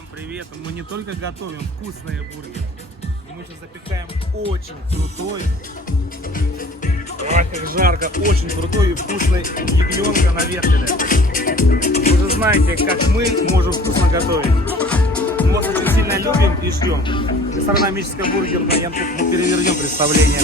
Всем привет! Мы не только готовим вкусные бургеры, но мы сейчас запекаем очень крутой, ой, как жарко, очень крутой и вкусный ягненка на вертеле. Вы же знаете, как мы можем вкусно готовить. Мы вас очень сильно любим и ждем. Гастрономическая бургерная, мы перевернем представление.